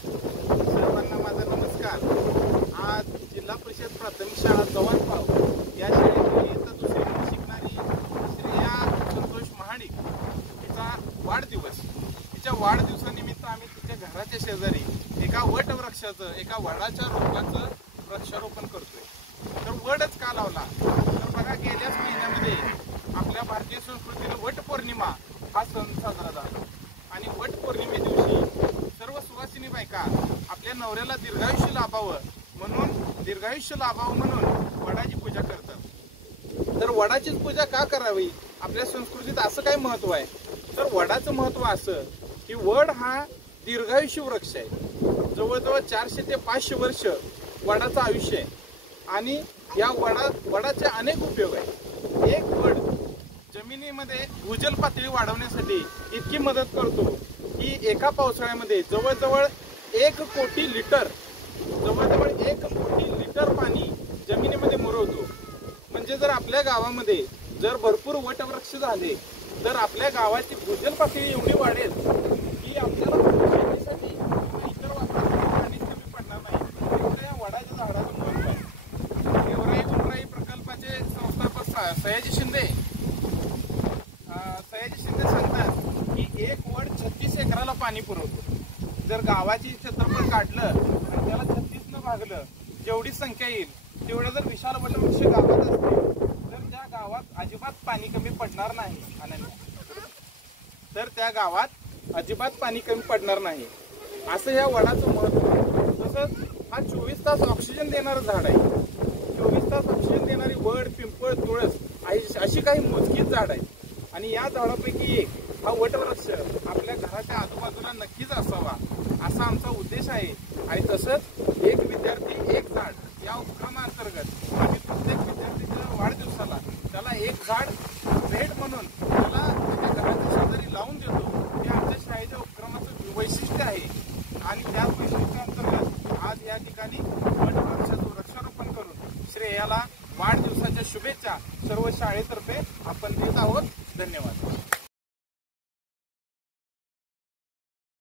सर्वांना माझा नमस्कार। आज जिल्हा परिषद प्राथमिक शाळा जवानपाव या शाळेमध्ये इयत्ता दुसरीमध्ये शिकणारी श्रेया संतोष महाडिक तिचा वाढदिवस। तिच्या वाढदिवसानिमित्त आम्ही तिच्या घराच्या शेजारी एका वटवृक्षाचं, एका वडाच्या रोपाचं वृक्षारोपण करतोय। तर वडच का लावला तर बघा, गेल्याच महिन्यामध्ये आपल्या भारतीय संस्कृतीला वटपौर्णिमा हा सण साजरा झाला आणि वटपौर्णिमे दिवशी सर्व सुवासिनी बायका आपल्या नवऱ्याला दीर्घायुष्य लाभावं म्हणून वडाची पूजा करतात। तर वडाचीच पूजा का करावी, आपल्या संस्कृतीत असं काय महत्व आहे? तर वडाचं महत्व असं की वड हा दीर्घायुष्य वृक्ष आहे। जवळजवळ 400 ते 500 वर्ष वडाचं आयुष्य आहे आणि या वडाचे अनेक उपयोग आहेत। एक वड जमिनीमध्ये भूजल पातळी वाढवण्यासाठी इतकी मदत करतो की एका पावसाळ्यामध्ये जवळजवळ 1 कोटी लिटर पाणी जमिनीमध्ये मुरवतो। म्हणजे जर आपल्या गावामध्ये जर भरपूर वटवृक्ष झाले तर आपल्या गावाची भूजल पातळी एवढी वाढेल की आपल्याला शेतीसाठी इतर वापरासाठी पाणी कमी पडणार नाही। त्यामुळे या वडाच्या झाडाचं महत्व आहे। गेवराई प्रकल्पाचे संस्थापक सयाजी शिंदे सांगतात की एक वड 36 एकराला पाणी पुरवतो। जर गावाची क्षेत्रफळ काढलं आणि त्याला 36 न भागलं, जेवढी संख्या येईल तेवढं जर विशाल वटवृक्ष गावात असतील तर त्या गावात अजिबात पाणी कमी पडणार नाही। असं या वडाचं महत्व आहे। तसंच हा 24 तास ऑक्सिजन देणारं झाड आहे। 24 तास ऑक्सिजन देणारी वड, पिंपळ, तुळस अशी काही मोजकीच झाड आहेत आणि या झाडापैकी एक हा वटवृक्ष आपल्या घराच्या आजूबाजूला नक्कीच असावा असा आमचा उद्देश आहे। आणि तसंच एक विद्यार्थी एक झाड या उपक्रमाअंतर्गत आम्ही प्रत्येक विद्यार्थीच्या वाढदिवसाला त्याला एक झाड भेट म्हणून त्याला त्याच्या घराच्या शेजारी लावून देतो। हे आमच्या शाळेच्या उपक्रमाचं वैशिष्ट्य आहे आणि त्याच वैशिष्ट्याअंतर्गत आज या ठिकाणी वटवृक्षाचं वृक्षारोपण करून श्रेयाला वाढदिवसाच्या शुभेच्छा सर्व शाळेतर्फे आपण देत आहोत। धन्यवाद।